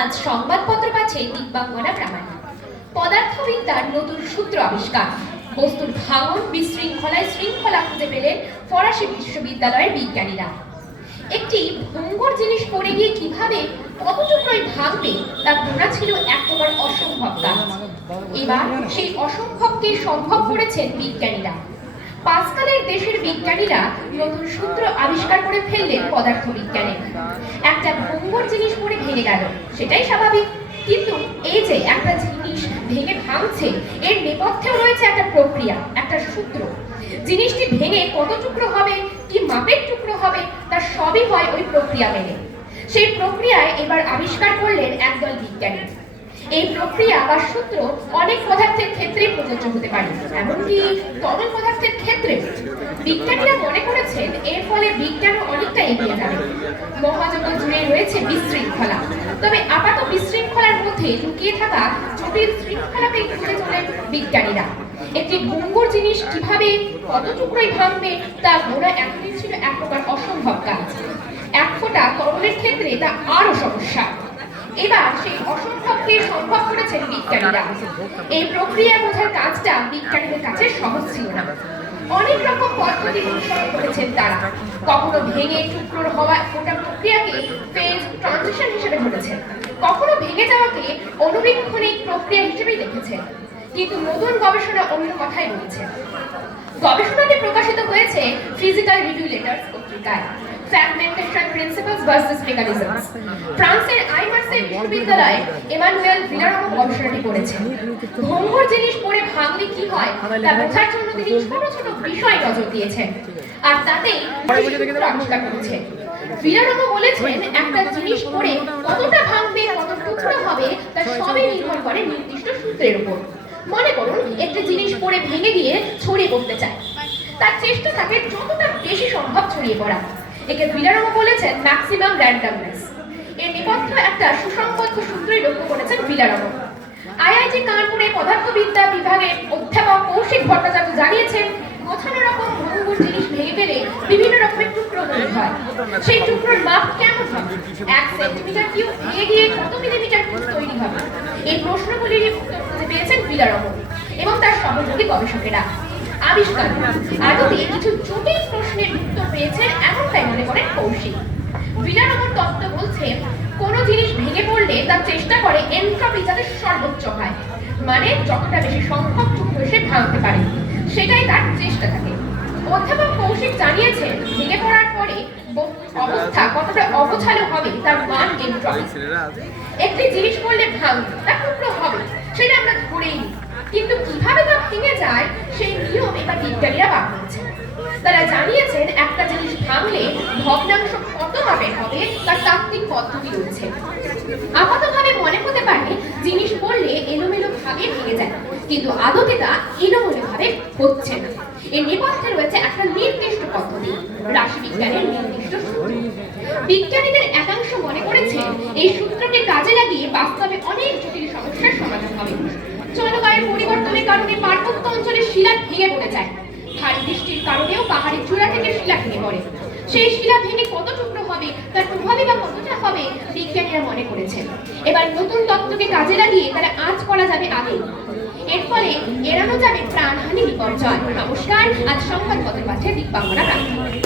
আজ সংবাদপত্র পাচ্ছে দিব্যাঙ্গনা প্রামাণিক। পদার্থবিদ্যার নতুন সূত্র আবিষ্কার, বস্তুর ভাঙন বিশৃঙ্খলায় শৃঙ্খলা খুঁজে পেলেন ফরাসি বিশ্ববিদ্যালয়ের বিজ্ঞানীরা। একটি ভঙ্গুর জিনিস পড়ে গিয়ে কিভাবে কতটুকুই ভাঙবে তা গোনা ছিল এক প্রকার অসম্ভব কাজ। এবার সেই অসম্ভবকে সম্ভব করেছেন বিজ্ঞানীরা। পাস্কালের দেশের বিজ্ঞানীরা নতুন সূত্র আবিষ্কার করে ফেললেন পদার্থবিজ্ঞানে। একটা ভঙ্গুর জিনিস পড়ে ভেঙে গেল, সেটাই স্বাভাবিক, কিন্তু এই যে একটা জিনিস ভেঙে ভাঙছে এর নেপথ্যেও রয়েছে একটা প্রক্রিয়া, একটা সূত্র। জিনিসটি ভেঙে কত টুকরো হবে, কি মাপের টুকরো হবে, তা সবই হয় ওই প্রক্রিয়া মেনে। সেই প্রক্রিয়ায় এবার আবিষ্কার করলেন একদল বিজ্ঞানী। এই প্রক্রিয়া বা সূত্র অনেক পদার্থের ক্ষেত্রে প্রযোজ্য হতে পারে, এমনকি তরল পদার্থের ক্ষেত্রে। বিজ্ঞানীরা মনে করেছেন এর ফলে বিজ্ঞান অনেকটা এগিয়ে যাবে। মহাজগৎ জুড়ে রয়েছে বিশৃঙ্খলা, তবে আপাত বিশৃঙ্খলার মধ্যে লুকিয়ে থাকা জটিল শৃঙ্খলাকে খুঁজে তোলেন বিজ্ঞানীরা। একটি ভঙ্গুর জিনিস কিভাবে কত টুকরোই ভাঙবে তা গোনা এতদিন ছিল এক প্রকার অসম্ভব কাজ। এক ফোঁটা তরলের ক্ষেত্রে তা আরো সমস্যা। এবার সেই অসম্ভবকে সম্ভব করেছেন বিজ্ঞানীরা। এই প্রক্রিয়া বোঝার কাজটা বিজ্ঞানীদের কাছে সহজ ছিল না। অনেক রকম পদ্ধতি অনুসরণ করেছেন তারা। কখনো ভেঙে টুকরোর হওয়া ওটা প্রক্রিয়াকে ফেজ ট্রানজিশন হিসেবে ধরেছেন, কখনো ভেঙে যাওয়াকে অনুবীক্ষণিক প্রক্রিয়া হিসেবেই দেখেছেন। কিন্তু নতুন গবেষণা অন্য কথাই বলছে। গবেষণাটি প্রকাশিত হয়েছে ফিজিক্যাল রিভিউ লেটার্স পত্রিকায়। Fragmentation principles versus mechanisms. ফ্রান্সের আইমার্সেই বিশ্ববিদ্যালয়ে এমানুয়েল ভিলারমো গবেষণাটি করেছেন। ভঙ্গুর জিনিস পড়ে ভাঙলে কি হয় তা বোঝার জন্য তিনি ছোট ছোট বিষয় নজর দিয়েছেন, আর তাতেই আবিষ্কার করেছেন। ভিলারমো বলেছেন একটা জিনিস পড়ে কতটা ভাঙবে, কত টুকরো হবে তা সবই নির্ভর করে নির্দিষ্ট সূত্রের উপর। মনে করুন একটা জিনিস পড়ে ভেঙে গিয়ে ছড়িয়ে পড়তে চায়, তার চেষ্টা থাকে যতটা বেশি সম্ভব ছড়িয়ে পড়া। একে ভিলারমো বলেছেন ম্যাক্সিমাম র্যান্ডমনেস। এর নেপথ্যে একটা সুসংবদ্ধ সূত্রই লক্ষ্য করেছেন ভিলারমো। আইআইটি কানপুরের পদার্থবিদ্যা বিভাগের অধ্যাপক কৌশিক ভট্টাচার্য জানিয়েছেন, গোছানো রকম ভঙ্গুর জিনিস ভেঙে ফেলে বিভিন্ন রকমের টুকরো তৈরি হয়। সেই টুকরোর মাপ কেমন হবে, 1 সেন্টিমিটার কিউব ভেঙে গিয়ে কত মিলিমিটার কিউব তৈরি হবে? এই প্রশ্নগুলির উত্তর খুঁজে পেয়েছেন ভিলারমো এবং তার সহযোগী গবেষকেরা। আবিষ্কার আদতে কিছু জটিল প্রশ্নের উত্তর পেয়েছেন এমনটাই মনে করেন কৌশিক। ভিলারমোর তত্ত্ব বলছে কোন জিনিস ভেঙে পড়লে তার চেষ্টা করে এনট্রপি যাতে সর্বোচ্চ হয়, মানে যতটা বেশি সংখ্যক টুকরো সে ভাঙতে পারে, সেটাই তার চেষ্টা থাকে। অধ্যাপক কৌশিক জানিয়েছেন ভেঙে পড়ার পরে অবস্থা কতটা অগোছালো হবে তার মান এনট্রপি। একটি জিনিস পড়লে ভাঙবে, তা টুকরো হবে, সেটা আমরা ধরেই নিই, কিন্তু কিভাবে তা ভেঙে যায় সেই নিয়ম এবার বিজ্ঞানীরা বার করেছেন। তারা জানিয়েছেন একটা জিনিস ভাঙলে ভগ্নাংশ কত মাপের হবে তার তাত্ত্বিক পদ্ধতি রয়েছে। আপাতভাবে মনে হতে পারে জিনিস পড়লে এলোমেলো ভাবে ভেঙে যায়, কিন্তু আদতে তা এলোমেলো ভাবে হচ্ছে না। এর নেপথ্যে রয়েছে একটা নির্দিষ্ট পদ্ধতি, রাশিবিজ্ঞানের নির্দিষ্ট সূত্র। বিজ্ঞানীদের একাংশ মনে করেছেন এই সূত্রকে কাজে লাগিয়ে বাস্তবে অনেক জটিল সমস্যার সমাধান হবে। জলবায়ুর পরিবর্তনের কারণে পার্বত্য অঞ্চলে শিলা ভেঙে পড়ে যায়, ভারী বৃষ্টির কারণেও পাহাড়ি চূড়া থেকে শিলা ভেঙে পড়ে। সেই শিলা ভেঙে কত টুকরো হবে, তার প্রভাবই বা কতটা হবে বিজ্ঞানীরা মনে করেছেন। এবার নতুন তত্ত্বকে কাজে লাগিয়ে তারা আঁচ করা যাবে আগে। এর ফলে এড়ানো যাবে প্রাণহানি বিপর্যয়। নমস্কার, আজ সংবাদপত্র পাঠে দিব্যাঙ্গনা প্রামাণিক।